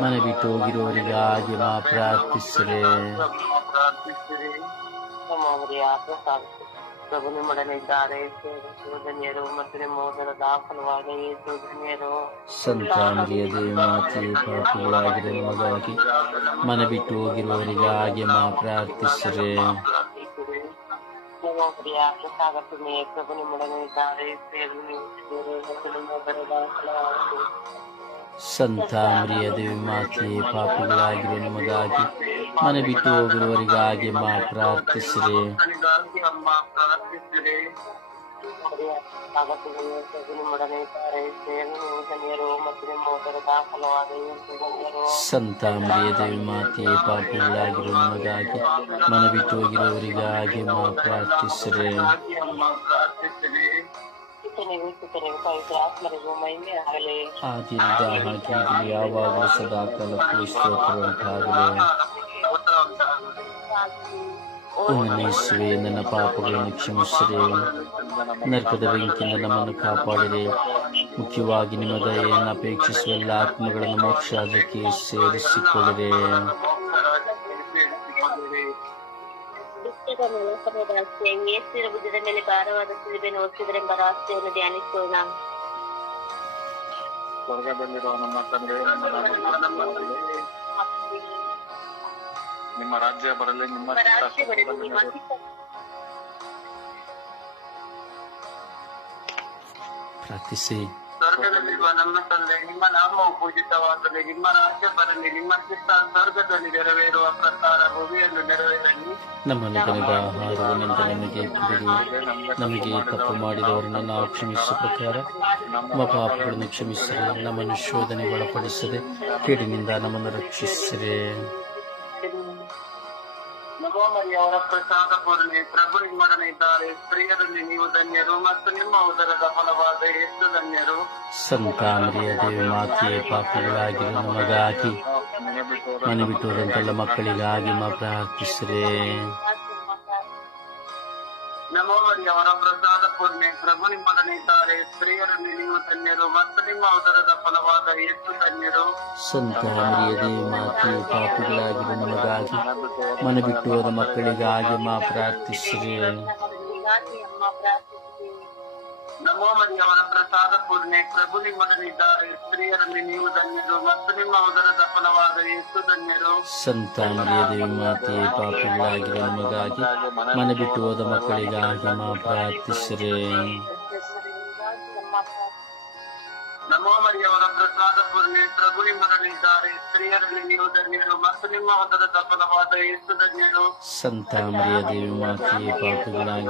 ಮನ ಬಿಟ್ಟು ಹೋಗಿರೋರಿಗಾಗಿ ಮಾ ಪ್ರಾರ್ಥಿಸಿರೆ ನಮ್ಮವರಿಗೆ ಸಾಧಕರು ಪ್ರಭು ನಿಮ್ಮೊಡನೆ ಇದ್ದಾರೆ ಧನ್ಯರು ಮತ್ತು ನಿಮ್ಮ ಉದರದ ಫಲವಾದ ಯೇಸು ಧನ್ಯರು ಸಂತ ಮರಿಯ ದೇವಿ ಮಾತೆ ಪಾಪಿಗಳಾಗಿರೋ ನಮಗಾಗಿ ಮನ ಬಿಟ್ಟು ಹೋಗಿರೋರಿಗಾಗಿ ಮಾ ಪ್ರಾರ್ಥಿಸಿರೆ ಪ್ರಭು ನಿಮ್ಮೊಡನೆ ಇದ್ದಾರೆ ಸೇವೆ ಮತ್ತು ನಿಮ್ಮ ಸಂತ ಮರಿಯ ದೇವಿ ಮಾತೆ ಪಾಪಿಗಳಾಗಿರೋ ನಮಗಾಗಿ ಮನೆ ಬಿಟ್ಟು ಹೋಗಿರುವವರಿಗಾಗಿ ಮಾ ಪ್ರಾರ್ಥಿಸಿರಿ. ಸಂತ ಮರಿಯ ದೇವಿ ಮಾತೆ ಪಾಪಿಗಳಾಗಿರೋ ನಮಗಾಗಿ ಮನೆ ಬಿಟ್ಟು ಹೋಗಿರುವವರಿಗಾಗಿ ಮಾ ಪ್ರಾರ್ಥಿಸಿರಿ. ನನಗಾಗಿ ಅಮ್ಮ ಪ್ರಾರ್ಥಿಸಿರಿ ಪಿತನಿಗೂ ಸುತನಿಗೂ ಪವಿತ್ರ ಆತ್ಮರಿಗೂ ಮಹಿಮೆ ಆಗಲಿ ಆದಿಯಿಂದ ಹಾಗೆ ಯಾವಾಗಲೂ ಸದಾ ಕಾಲಕ್ಕೂ ಸ್ತೋತ್ರ ಉಂಟಾಗಲಿ ಓ ನನ್ನ ಪಾಪಗಳನ್ನು ಕ್ಷಮಿಸಿದೆ ನರಕದ ಬೆಂಕಿಯಿಂದ ನಮ್ಮನ್ನು ಕಾಪಾಡಿದೆ ಮುಖ್ಯವಾಗಿ ನಿಮ್ಮ ದಯೆಯನ್ನು ಅಪೇಕ್ಷಿಸುವ ಎಲ್ಲ ಆತ್ಮಗಳನ್ನು ಮೋಕ್ಷಾದಕ್ಕೆ ಸೇರಿಸಿಕೊಳ್ಳಿರಿ. ದುಃಖದ ಮೂಲಕದ ರಹಸ್ಯ ಯೇಸುವಿನ ಭುಜದ ಮೇಲೆ ಭಾರವಾದ ಸಿಲುಬೆಯನ್ನು ಹೊತ್ತಿದರೆಂಬ ರಹಸ್ಯವನ್ನು ಧ್ಯಾನಿಸೋಣ ಸ್ವರ್ಗದಲ್ಲಿರುವ ನಮ್ಮ ತಂದೆ ನಿಮ್ಮ ನಾಮ ಪೂಜಿಸಲ್ಪಡಲಿ. ನಿಮ್ಮ ರಾಜ್ಯ ಬರಲಿ ನಿಮ್ಮ ನಿಮ್ಮ ಚಿತ್ತ ರಾಜ್ಯ ಬರಲಿ, ನಿಮ್ಮ ಸ್ವರ್ಗದಲ್ಲಿ ಚಿತ್ತ ಪ್ರಾರ್ಥಿಸಿ ಸ್ವರ್ಗದಲ್ಲಿರುವ ನಮ್ಮ ತಂದೆ, ನಿಮ್ಮ ನಾಮವು ಪೂಜಿತವಾಗಲಿ ನಿಮ್ಮ ರಾಜ್ಯ ಬರಲಿ, ನಿಮ್ಮ ಚಿತ್ತ ಸ್ವರ್ಗದಲ್ಲಿ ನೆರವೇರುವ ಪ್ರಕಾರ ಭೂಮಿಯನ್ನು ನೆರವೇರಲಿ. ನಮ್ಮ ನಿಧನದ ಆಹಾರವನ್ನು ನಮಗೆ ಕೊಡಿರಿ. ನಮಗೆ ತಪ್ಪು ಮಾಡಿದವರನ್ನು ನಾವು ಕ್ಷಮಿಸುವ ಪ್ರಕಾರ ನಮ್ಮ ಪಾಪಗಳನ್ನು ಕ್ಷಮಿಸಿರಿ. ನಮ್ಮನ್ನು ಶೋಧನೆ ಒಳಪಡಿಸದೆ ಕೇಡಿನಿಂದ ನಮ್ಮನ್ನು ರಕ್ಷಿಸಿರಿ. ಮರಿಯವರ ಪ್ರಸಾದ ಪೂರ್ಣಿ ಪ್ರಭು ನಿಮ್ಮೊಡನೆ ಇದ್ದಾರೆ. ಸ್ತ್ರೀಯರಲ್ಲಿ ನೀವು ಧನ್ಯರು ಮತ್ತು ನಿಮ್ಮ ಉದರದ ಫಲವಾದ ಎಷ್ಟು ಧನ್ಯರು. ಸಂತ ಮರಿಯ ದೇವಿ ಮಾತೆಯೇ ಪಾಪಗಳಾಗಿ ನಮಗಾಗಿ ಮನೆ ಬಿಟ್ಟು ಮಕ್ಕಳಿಗಾಗಿ ಮಾ ಪ್ರಾರ್ಥಿಸಿರಿ. ನಮೋ ಅವರ ಪ್ರಸಾದ ಪೂರ್ಣಿ. ಪ್ರಭು ನಿಮ್ಮೊಡನೆ ಇದ್ದಾರೆ. ಸ್ತ್ರೀಯರಲ್ಲಿ ನೀವು ಧನ್ಯರು ಮತ್ತು ನಿಮ್ಮ ಉದರದ ಫಲವಾದ ಎಷ್ಟು ಧನ್ಯರು. ಸಂತ ಮರಿಯ ದೇವಿ ಮಾತೆಯೇ ಪಾಪಿಗಳಾಗಿರೋ ನಮಗಾಗಿ. ಮನೆ ಬಿಟ್ಟು ಹೋದ ಮಕ್ಕಳಿಗಾಗಿ ಮಾ ಪ್ರಾರ್ಥಿಸಿರಿ ನಮೋ ಮರಿಯವರ ಪ್ರಸಾದ ಪೂರ್ಣೆ ಪ್ರಭು ನಿಮ್ಮೊಡನೆ ಇದ್ದಾರೆ ಸ್ತ್ರೀಯರಲ್ಲಿ ನೀವು ಧನ್ಯರು ಮತ್ತು ನಿಮ್ಮ ಉದರದ ಫಲವಾದ ಯೇಸು ಧನ್ಯರು. ಸಂತ ದೇವಿ ಮಾತೆಯೇ ಪಾಪಿಗಳಾಗಿರೋ ನಮಗಾಗಿ ಮನೆ ಬಿಟ್ಟು ಹೋದ ಮಕ್ಕಳಿಗಾಗಿ ಮಾ ಪ್ರಾರ್ಥಿಸಿರಿ. ನಮೋ ಮರಿಯವರ ಪ್ರಸಾದ ಪೂರ್ಣಿ ಪ್ರಭು ನಿಮ್ಮರಲ್ಲಿದ್ದಾರೆ ಸ್ತ್ರೀಯರಲ್ಲಿ ನೀವು ಧನ್ಯರು ಮತ್ತು ನಿಮ್ಮ ಹೊಂದದ ತಪ್ಪಲವಾದ ಯೇಸು ಧನ್ಯರು. ಸಂತ ಮರಿಯ ದೇವಿ ಮಾತೆಯೇ ಪಾಪಗಳಾಗಿ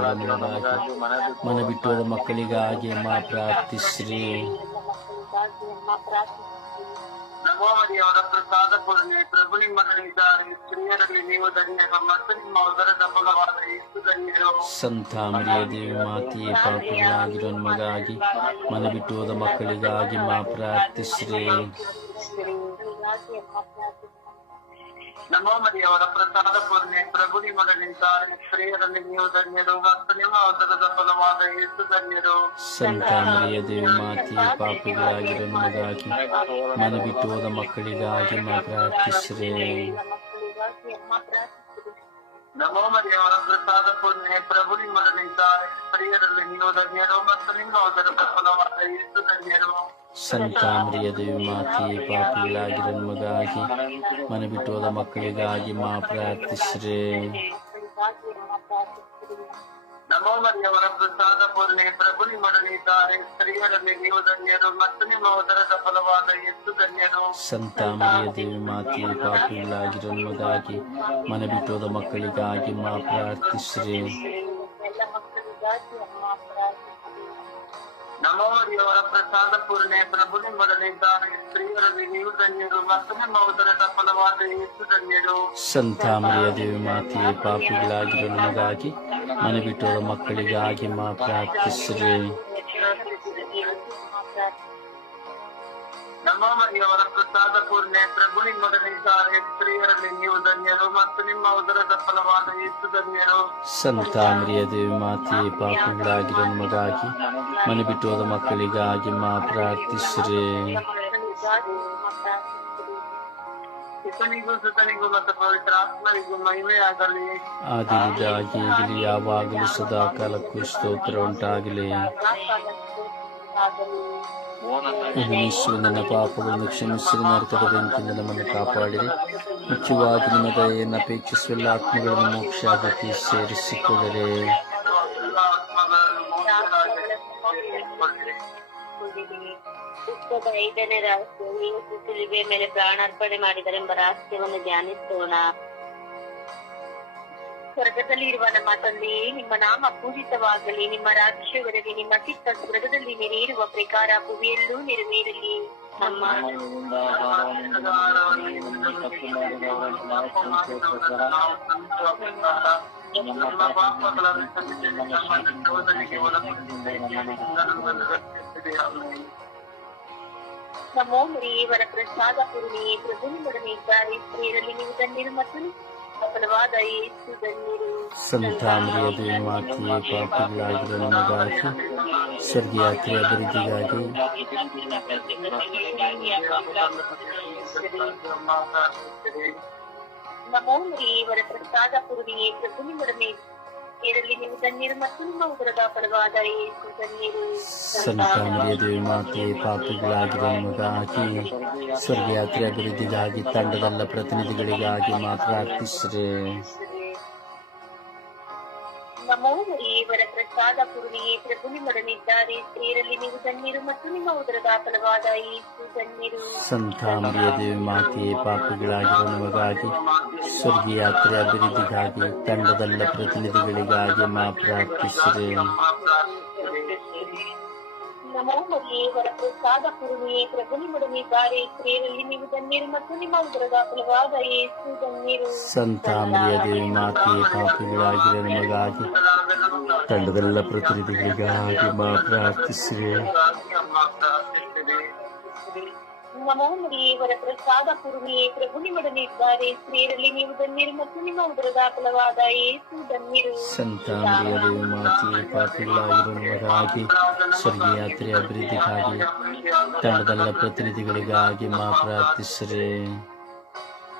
ಮನ ಮನೆ ಬಿಟ್ಟು ಹೋದ ಮಕ್ಕಳಿಗಾಗಿ ಮಾ ಪ್ರಾರ್ಥಿಸಿರಿ. ಮಕ್ಕಳಿಗಾಗಿ ಅಮ್ಮ ಪ್ರಾರ್ಥಿಸಿರಿ ನಮೋ ಮರಿಯವರ ಪ್ರಸಾದ ಪೂರ್ಣಿ ಪ್ರಭು ನಿಮ್ಮೊಡನೆ ಇದ್ದಾರೆ ಸ್ತ್ರೀಯರಲ್ಲಿ ನೀವು ಧನ್ಯರು ಮತ್ತು ನಿಮ್ಮ ಉದರದ ಫಲವಾದ ಎಷ್ಟು ಧನ್ಯರು ಸಂತ ಮರಿಯ ದೇವಿ ಮಾತೆಯೇ, ಪಾಪಿಗಳಾಗಿರೋ ನಮಗಾಗಿ ಮನೆ ಬಿಟ್ಟು ಹೋದ ಮಕ್ಕಳಿಗಾಗಿ ಮಾ ಪ್ರಾರ್ಥಿಸಿರಿ. ಮಕ್ಕಳಿಗಾಗಿ ಅಮ್ಮ ಪ್ರಾರ್ಥಿಸಿರಿ ನಮೋ ಮರಿಯವರ ಪ್ರಸಾದ ಪೂರ್ಣೆ ಪ್ರಭು ನಿಮ್ಮೊಡನೆ ಇದ್ದಾರೆ ಸ್ತ್ರೀಯರಲ್ಲಿ ನೀವು ಧನ್ಯರು ಮತ್ತು ನಿಮ್ಮ ಅವಸರದ ಫಲವಾದ ಯೇಸು ಧನ್ಯರು. ಸಂತ ಮರಿಯ ದೇವಿ ಮಾತೆಯೇ ಪಾಪಿಗಳಾಗಿರೋ ನಮಗಾಗಿ ಮನೆ ಬಿಟ್ಟು ಹೋದ ಮಕ್ಕಳಿಗಾಗಿ ಮಾ ಪ್ರಾರ್ಥಿಸಿರಿ ಮಕ್ಕಳಿಗಾಗಿ ಅಮ್ಮ ಪ್ರಾರ್ಥಿಸಿರಿ ನಮೋ ಮರಿಯವರ ಪ್ರಸಾದ ಪೂರ್ಣಿ ಪ್ರಭು ನಿಮ್ಮೊಡನೆ ಇದ್ದಾರೆ ಸ್ತ್ರೀಯರಲ್ಲಿ ನೀವು ಧನ್ಯರು ಮತ್ತು ನಿಮ್ಮ ಉದರದ ಪ್ರಫಲವಾದ ಎಷ್ಟು ಧನ್ಯರು. ಸಂತ ಮರಿಯ ದೇವಿ ಮಾತೆಯೇ ಪಾಪಿಗಳಾಗಿರೋ ನಮಗಾಗಿ ಮನೆ ಬಿಟ್ಟು ಹೋದ ಮಕ್ಕಳಿಗಾಗಿ ಮಾ ಪ್ರಾರ್ಥಿಸಿರಿ. ನಮೋ ಮರಿಯವರ ಪ್ರಸಾದ ಪೂರ್ಣಿ ಪ್ರಭು ನಿಮ್ಮೊಡನೆ ಇದ್ದಾರೆ ಸ್ತ್ರೀಯರಲ್ಲಿ ನೀವು ಧನ್ಯರು ಮತ್ತು ನಿಮ್ಮ ಉದರದ ಫಲವಾದ ಎಷ್ಟು ಧನ್ಯರು ಸಂತ ಮರಿಯ ದೇವಿ ಮಾತೆಯೇ ಪಾಪಿಗಳಾಗಿರೋ ನಮಗಾಗಿ ಮನೆ ಬಿಟ್ಟು ಹೋದ ಮಕ್ಕಳಿಗಾಗಿ ಮಾ ಪ್ರಾರ್ಥಿಸಿರಿ ಎಲ್ಲ ಮಕ್ಕಳಿಗಾಗಿ ಅಮ್ಮ ಪ್ರಾರ್ಥಿಸಿರಿ ನಮೋ ಮರಿಯವರ ಪ್ರಸಾದ ಪೂರ್ಣಿ ಪ್ರಭು ನಿಮ್ಮೊಡನೆ ಇದ್ದಾರೆ ಸ್ತ್ರೀಯರಲ್ಲಿ ನೀವು ಧನ್ಯರು ಮತ್ತು ನಿಮ್ಮ ಉದರದ ಫಲವಾದ ಎಷ್ಟು ಧನ್ಯರು ಸಂತ ಮರಿಯ ದೇವಿ ಮಾತೆಯೇ ಪಾಪಿಗಳಾಗಿರೋ ನಮಗಾಗಿ ಮನೆ ಬಿಟ್ಟು ಹೋದ ಮಕ್ಕಳಿಗಾಗಿ ಮಾ ಪ್ರಾರ್ಥಿಸಿರಿ ನಮೋ ಮರಿಯವರ ಪ್ರಸಾದ ಪೂರ್ಣೆ ಪ್ರಭು ನಿಮ್ಮೊಡನೆ ಇದ್ದಾರೆ. ಸ್ತ್ರೀಯರಲ್ಲಿ ನೀವು ಧನ್ಯರು ಮತ್ತು ನಿಮ್ಮ ಉದರದ ಫಲವಾದ ಯೇಸು ಧನ್ಯರು. ಸಂತ ಮರಿಯ ದೇವಿ ಮಾತೆಯೇ ಪಾಪಿಗಳಾಗಿರೋ ನಮಗಾಗಿ ಮನೆ ಬಿಟ್ಟು ಹೋದ ಮಕ್ಕಳಿಗಾಗಿ ಮಾ ಪ್ರಾರ್ಥಿಸಿರಿ. ಈಗಲೂ ಯಾವಾಗಲೂ ಸದಾ ಕಾಲಕ್ಕೂ ಸ್ತೋತ್ರ ಉಂಟಾಗಲಿ. ಈಗನೀಶ್ವರ ನನ್ನ ಪಾಪಗಳನ್ನು ಕ್ಷಮಿಸಿರಿ ನರಕದ ಬೆಂಕಿಯಿಂದ ನಮ್ಮನ್ನು ಕಾಪಾಡಿರಿ ಮುಖ್ಯವಾಗಿ ನಿಮ್ಮ ದಯೆಯನ್ನು ಅಪೇಕ್ಷಿಸುವ ಆತ್ಮಗಳನ್ನು ಮೋಕ್ಷ ಆಗಕ್ಕೆ ಸೇರಿಸಿಕೊಳ್ಳಿರಿ ಪುಸ್ತಕದ ಐದನೇ ರಹಸ್ಯ ನೀವು ಮೇಲೆ ಪ್ರಾಣಾರ್ಪಣೆ ಮಾಡಿದರೆಂಬ ರಹಸ್ಯವನ್ನು ಧ್ಯಾನಿಸೋಣ ಸ್ವರ್ಗದಲ್ಲಿ ಇರುವ ನಮ್ಮ ತಂದೆಯೇ ನಿಮ್ಮ ನಾಮ ಪೂಜಿತವಾಗಲಿ, ನಿಮ್ಮ ರಾಜ್ಯವರಲಿ ನಿಮ್ಮ ಚಿತ್ತ ಸ್ವರ್ಗದಲ್ಲಿ ನೆರೆಯಿರುವ ಪ್ರಕಾರ ಭೂಮಿಯಲ್ಲೂ ನೆರವೇರಲಿ. ನಮ್ಮ ನಮೋ ಮರಿಯವರ ಪ್ರಸಾದ ಪೂರ್ಣಿಯೇ, ಪ್ರಭು ನಿಮ್ಮೊಡನೆ ಇದ್ದಾರೆ ಸ್ತ್ರೀಯರಲ್ಲಿ ನೀವು ಧನ್ಯರು ಮತ್ತು ಸಫಲವಾದ ಯೇಸು ಧನ್ಯರು ಸಂತಾಮರಿಯ ಮಾತೆಯೇ ಪಾಪಿಗಳಾಗಿರೋ ನಮಗಾಗಿ ಸ್ವರ್ಗಯಾತ್ರೆ ಅಭಿವೃದ್ಧಿಗಾಗಿ ನಮೋ ಮರಿಯವರ ಪ್ರಸಾದ ಪೂರ್ಣಿಯೇ ಪ್ರಭು ನಿಮ್ಮೊಡನೆ ಸ್ತ್ರೀಯರಲ್ಲಿ ನೀವು ಧನ್ಯರು ಮತ್ತು ನಿಮ್ಮ ಉದರದ ಫಲವಾದ ಯೇಸು ತಣ್ಣೀರು ಸಂತಾಮರಿಯ ದೇವಿ ನಮಗಾಗಿ ಸ್ವರ್ಗಯಾತ್ರೆ ಅಭಿವೃದ್ಧಿಗಾಗಿ ತಂಡದಲ್ಲ ಪ್ರತಿನಿಧಿಗಳಿಗಾಗಿ ಮಾತ್ರ ಪ್ರಾರ್ಥಿಸ್ರೆ ನಮೋ ಮರಿಯವರ ಪ್ರಸಾದ ಪೂರ್ಣಿಯೇ ಪ್ರಭು ನಿಮ್ಮೊಡನಿದ್ದಾರೆ ಸ್ತ್ರೀಯರಲ್ಲಿ ನೀವು ಧನ್ಯರು ಮತ್ತು ನಿಮ್ಮ ಉದರದ ಫಲವಾದ ಯೇಸು ಧನ್ಯರು ದೇವಿ ಮಾತೆಯೇ ಪಾಪಿಗಳಾಗಿರೋ ನಮಗಾಗಿ ಸ್ವರ್ಗಯಾತ್ರೆ ಅಭಿವೃದ್ಧಿಗಾಗಿ ತಂಡದಲ್ಲ ಪ್ರತಿನಿಧಿಗಳಿಗಾಗಿ ಮಾ ಪ್ರಾರ್ಥಿಸ್ರೆ. ನಮೋ ಮರಿಯವರ ಪ್ರಸಾದ ಪೂರ್ಣಿಯೇ ಪ್ರಭು ನಿಮ್ಮೊಡನಿದ್ದಾರೆ ಸ್ತ್ರೀಯರಲ್ಲಿ ನೀವು ಧನ್ಯರು ಮತ್ತು ನಿಮ್ಮ ಉದರದ ಫಲವಾದ ಯೇಸು ಧನ್ಯರು ಸಂತಾಮರಿಯ ದೇವಿ ಮಾತೆಯೇ ಪಾಪಿಗಳಾಗಿರೋ ನಮಗಾಗಿ ತಂಡದೆಲ್ಲ ಪ್ರತಿನಿಧಿಗಳಿಗಾಗಿ ಮಾ ಪ್ರಾರ್ಥಿಸಿವೆ ನಮೋ ಮರಿಯವರ ಪ್ರಸಾದ ಪೂರ್ಣಿಯೇ ಪ್ರಭು ನಿಮ್ಮೊಡನಿದ್ದಾರೆ ಸ್ತ್ರೀಯರಲ್ಲಿ ನೀವು ಧನ್ಯರು ಮತ್ತು ನಿಮ್ಮ ಉದರದ ಫಲವಾದ ಯೇಸು ಧನ್ಯರು ದೇವಿ ಮಾತೆಯೇ ಪಾಪಿಗಳಾಗಿರೋ ನಮಗಾಗಿ ಸ್ವರ್ಗಯಾತ್ರೆ ಅಭಿವೃದ್ಧಿಗಾಗಿ ತಂಡದಲ್ಲ ಪ್ರತಿನಿಧಿಗಳಿಗಾಗಿ ಮಾ ಪ್ರಾರ್ಥಿಸ್ರೆ.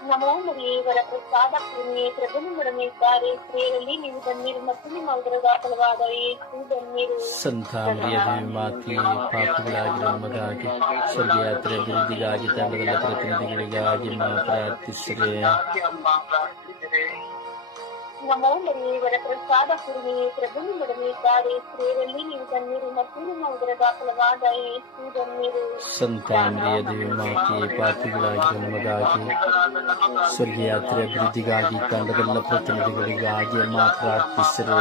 ನಮೋ ಮರಿಯವರ ಪ್ರಸಾದ ಪೂರ್ಣಿಯೇ ಪ್ರಭು ನಿಮ್ಮೊಡನಿದ್ದಾರೆ ಸ್ತ್ರೀಯರಲ್ಲಿ ನೀವು ಧನ್ಯರು ಮತ್ತು ನಿಮ್ಮ ಉದರದ ಫಲವಾದ ಯೇಸು ಧನ್ಯರು ಸಂತಾಮರಿಯ ದೇವಿ ಮಾತೆಯೇ ಪಾಪಿಗಳಾಗಿರೋ ನಮಗಾಗಿ ಸ್ವರ್ಗಯಾತ್ರೆ ಅಭಿವೃದ್ಧಿಗಾಗಿ ತಂಡದಲ್ಲ ಪ್ರತಿನಿಧಿಗಳಿಗಾಗಿ ಮಾ ಪ್ರಾರ್ಥಿಸ್ರೆ ನಮೋ ಮರಿಯವರ ಪ್ರಸಾದ ಪೂರ್ಣಿಯೇ ಪ್ರಭು ನಿಮ್ಮೊಡನಿದ್ದಾರೆ ಸ್ತ್ರೀಯರಲ್ಲಿ ನೀವು ಧನ್ಯರು ಮತ್ತು ನಿಮ್ಮ ಉದರದ ಫಲವಾದ ಯೇಸು ಧನ್ಯರು ಸಂತಾಮರಿಯ ದೇವಿ ಮಾತೆಯೇ ಪಾಪಿಗಳಾಗಿರೋ ನಮಗಾಗಿ ಸ್ವರ್ಗಯಾತ್ರೆ ಅಭಿವೃದ್ಧಿಗಾಗಿ ತಂಡದಲ್ಲ ಪ್ರತಿನಿಧಿಗಳಿಗಾಗಿ ಮಾ ಪ್ರಾರ್ಥಿಸ್ರೆ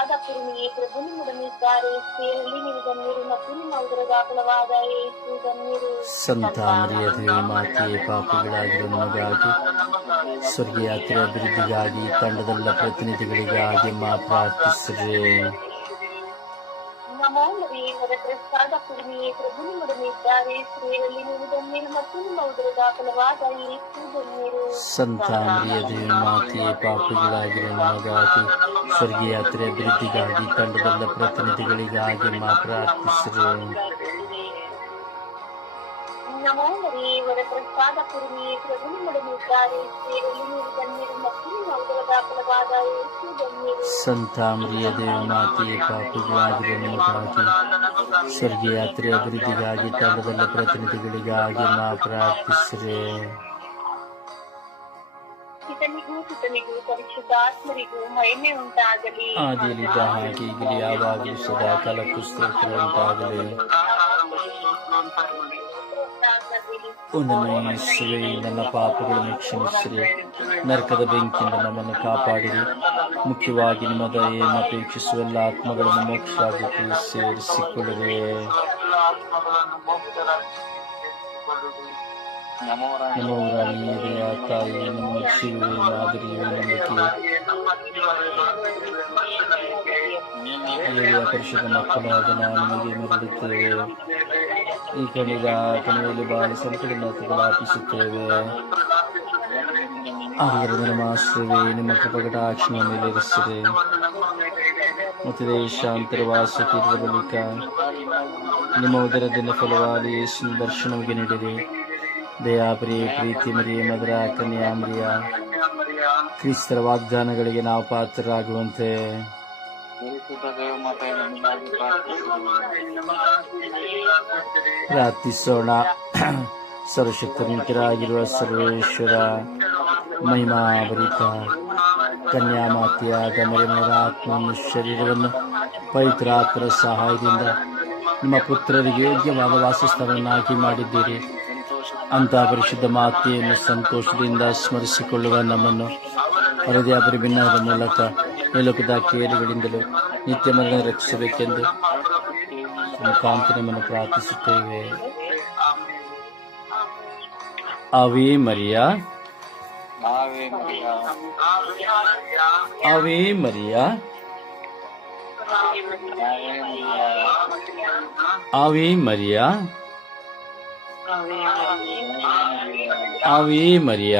ಮರಿಯವರ ಕುರುಮಿಯೇ ಪ್ರಭು ನಿಮ್ಮೊಡನಿದ್ದಾರೆ ಸ್ತ್ರೀಯರಲ್ಲಿ ನೀವು ನೀರು ಮತ್ತು ನಿಮ್ಮ ಉದರದ ಫಲವಾದ ಯೇಸು ಧನ್ಯರು ಸಂತಾಮರಿಯ ಮಾತೆಯೇ ಪಾಪಿಗಳಾಗಿರೋ ನಮಗಾಗಿ ಸ್ವರ್ಗಯಾತ್ರೆ ಅಭಿವೃದ್ಧಿಗಾಗಿ ತಂಡದಲ್ಲ ಪ್ರತಿನಿಧಿಗಳಿಗಾಗಿ ಮಾ ಪ್ರಾರ್ಥಿಸ್ರೆ. ನಮೋ ಮರಿಯವರ ಪ್ರಸಾದ ಪೂರ್ಣಿಯೇ ಪ್ರಭು ನಿಮ್ಮೊಡನಿದ್ದಾರೆ ಸ್ತ್ರೀಯರಲ್ಲಿ ನೀವು ಧನ್ಯರು ಮತ್ತು ನಿಮ್ಮ ಉದರದ ಫಲವಾದ ಯೇಸು ಧನ್ಯರು ಸಂತಾಮರಿಯ ದೇವಿ ಮಾತೆಯೇ ಪಾಪಿಗಳಾಗಿರುವ ನಮಗಾಗಿ ಸ್ವರ್ಗಯಾತ್ರೆ ಅಭಿವೃದ್ಧಿಗಾಗಿ ತಂಡದಲ್ಲ ಪ್ರತಿನಿಧಿಗಳಿಗಾಗಿ ಮಾತ್ರ ಅರ್ಪಿಸಿರು ಸಂತಾಮರಿಯ ದೇವಿ ಮಾತೆಯೇ ಪಾಪಿಗಳಾಗಿರೋ ನಮಗಾಗಿ ಸ್ವರ್ಗಯಾತ್ರೆ ಅಭಿವೃದ್ಧಿಗಾಗಿ ತಂಡದಲ್ಲ ಪ್ರತಿನಿಧಿಗಳಿಗಾಗಿ ಮಾ ಪ್ರಾರ್ಥಿಸ್ರೆ ಹಾಗೆ ಯಾವಾಗಲೂ ಸದಾ ಕಾಲಕ್ಕೂ ಸ್ತೋತ್ರ ನನ್ನ ಪಾಪಗಳನ್ನು ಕ್ಷಮಿಸಿರಿ. ನರಕದ ಬೆಂಕಿಯಿಂದ ನಮ್ಮನ್ನು ಕಾಪಾಡಿರಿ. ಮುಖ್ಯವಾಗಿ ನಿಮ್ಮ ದಯೆಯನ್ನು ಅಪೇಕ್ಷಿಸುವ ಎಲ್ಲ ಆತ್ಮಗಳನ್ನು ಮೋಕ್ಷವಾಗಿ ಸೇರಿಸಿಕೊಳ್ಳಿರಿ ನಮ್ಮ ಊರಾಣಿಯ ತಾಯಿ ನಮ್ಮ ಏಳಿಯ ಪರಿಶುದ್ಧ ಮಕ್ಕಳಾದ ನಾವು ನಿಮಗೆ ಮರಳುತ್ತೇವೆ ಈ ಕಣಿಗ ಕಣಿಯಲ್ಲಿ ಬಹಳ ಸಂಕಟವನ್ನು ತುಲಾಪಿಸುತ್ತೇವೆ ಆದರೆ ನಮ್ಮ ಆಶ್ರಯವೇ ನಿಮ್ಮ ಕೃಪಕಟಾಕ್ಷಣ ಮೇಲೆ ಇರಿಸಿದೆ ಮತ್ತು ದೇಶಾಂತರವಾಸಕ್ಕಿರುವ ಬಳಿಕ ನಿಮ್ಮ ಉದರದಿಂದ ಫಲವಾದ ಯೇಸು ದರ್ಶನವಿಗೆ ನೀಡಿರಿ ದಯಾಪ್ರಿಯ, ಪ್ರೀತಿ ಮರಿ ಮಧುರ ಕನ್ಯಾಮರಿಯ ಕ್ರಿಸ್ತರ ವಾಗ್ದಾನಗಳಿಗೆ ನಾವು ಪಾತ್ರರಾಗುವಂತೆ. ಪ್ರಾರ್ಥಿಸೋಣ. ಸರ್ವಶಕ್ತನಿಕರಾಗಿರುವ ಸರ್ವೇಶ್ವರ ಮಹಿಮಾಭರಿತ ಕನ್ಯಾಮಾತೆಯಾದ ಮರಿಮರ ಆತ್ಮ ಶರೀರವನ್ನು ಪವಿತ್ರಾತ್ಮರ ಸಹಾಯದಿಂದ ನಿಮ್ಮ ಪುತ್ರರಿಗೆ ಯೋಗ್ಯವಾದ ವಾಸಸ್ಥಾನವನ್ನಾಗಿ ಮಾಡಿದ್ದೀರಿ. ಅಂತ ಪರಿಶುದ್ಧ ಮಾತೆಯನ್ನು ಸಂತೋಷದಿಂದ ಸ್ಮರಿಸಿಕೊಳ್ಳುವ ನಮ್ಮನ್ನು ಹೃದಯ ಪರಿಭಿನ್ನದ ಮೂಲಕ ಮೇಲುಕದ ಕೇರುಗಳಿಂದಲೂ ನಿತ್ಯ ಮರಣ ರಕ್ಷಿಸಬೇಕೆಂದು ನಮ್ಮನ್ನು ಪ್ರಾರ್ಥಿಸುತ್ತೇವೆ. ಅವೇ ಮರಿಯಾ. ಅವೇ ಮರಿಯ. ಅವೇ ಮರಿಯಾ. ಆವೆ ಮರಿಯ